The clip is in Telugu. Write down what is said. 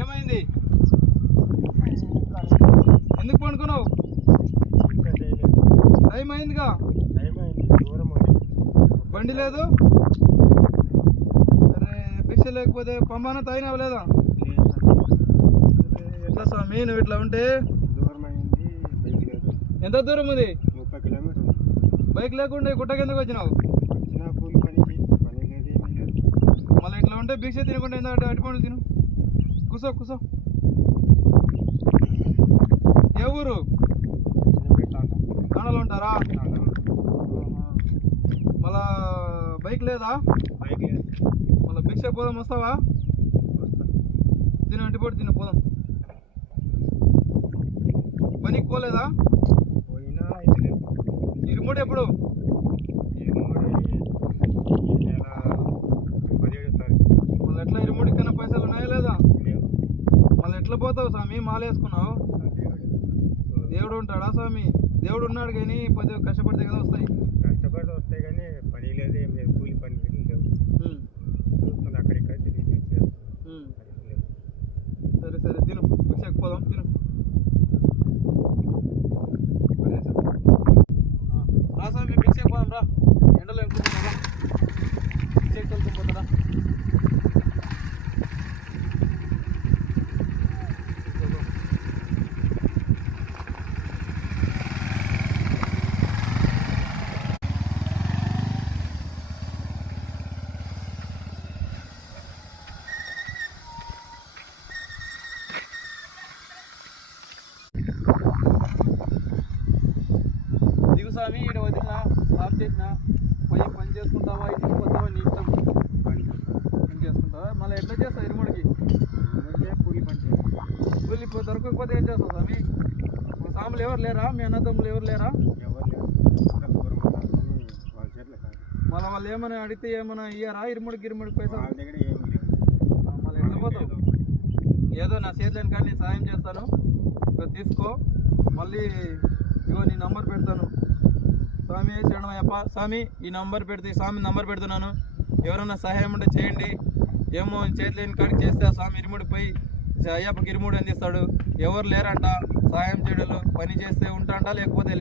ఏమైంది? ఎందుకు పండుకున్నావు? టైం అయిందిగా, బండి లేదు. అరే భిక్ష లేకపోతే పంబాన తాగినావు లేదా? ఎట్లా స్వామి నువ్వు ఇట్లా ఉంటే? ఎంత దూరం ఉంది? 30 కిలోమీటర్లు. బైక్ లేకుండా గుట్టకి ఎందుకు వచ్చినావు? మళ్ళీ ఇట్లా ఉంటే భిక్ష తినకుండా ఏంటంటే అటుపండు తిను. కూసో కూసో. ఏ ఊరు? తాండలో ఉంటారా? మళ్ళా బైక్ లేదా? మళ్ళీ భిక్ష పోదాం, వస్తావా? తిను, అటుపడి తిను, పోదాం. పనికి పోలేదా? ఇరుముడు ఎప్పుడు? మళ్ళీ ఎట్లా ఇరుముడి కన్నా పైసలు ఉన్నాయా లేదా? మళ్ళీ ఎట్లా పోతావు స్వామి? మాల వేసుకున్నావు. దేవుడు ఉంటాడా స్వామి? దేవుడు ఉన్నాడు కానీ కొద్దిగా కష్టపడితే కదా వస్తాయి. కష్టపడి వస్తాయి కానీ పని లేదు, ఏం లేదు. కూలి పని లేవు. చూస్తుంది అక్కడిక్కడ తిరిగి. సరే సరే తిను, భిక్షకు పోదాం, తిను. రా స్వామి, భిక్షకు పోదాం రా. ఎండలో ఎక్కుతుందా? భిక్షకు వెళ్తుంపోతారా? దిగు స్వామి, ఇక్కడ వదిలినా ఆఫ్ చేసిన పోయి పని చేసుకుంటావా, ఇంటికి పోతావా, నీ ఇష్టం. పని చేసుకుంటావా? మళ్ళీ ఎట్లా చేస్తావు ఇరుముడికి? కూలి పని చేస్తాం. కూలి దొరకకపోతే ఏం చేస్తావు స్వామి? సాములు ఎవరు లేరా? మీ అన్నదమ్ములు ఎవరు లేరా? మళ్ళీ వాళ్ళు ఏమైనా అడిగితే ఏమైనా ఇయ్యారా? ఇరుముడికి పైసలు మళ్ళీ ఎట్లా పోతావు? ఏదో నా చేతులని కానీ సాయం చేస్తాను, తీసుకో. మళ్ళీ ఇగో నీ నంబర్ పెడతాను. స్వామి శరణమయ్యప్ప. స్వామి ఈ నంబర్ పెడితే, స్వామి నంబర్ పెడుతున్నాను. ఎవరైనా సహాయం ఉంటే చేయండి. ఏమో చేతులేని కాడికి చేస్తే ఆ స్వామి ఇరుముడిపై అయ్యప్పకి ఇరుముడు అందిస్తాడు. ఎవరు లేరంట సాయం చేయడలు. పని చేస్తే ఉంటాంట, లేకపోతే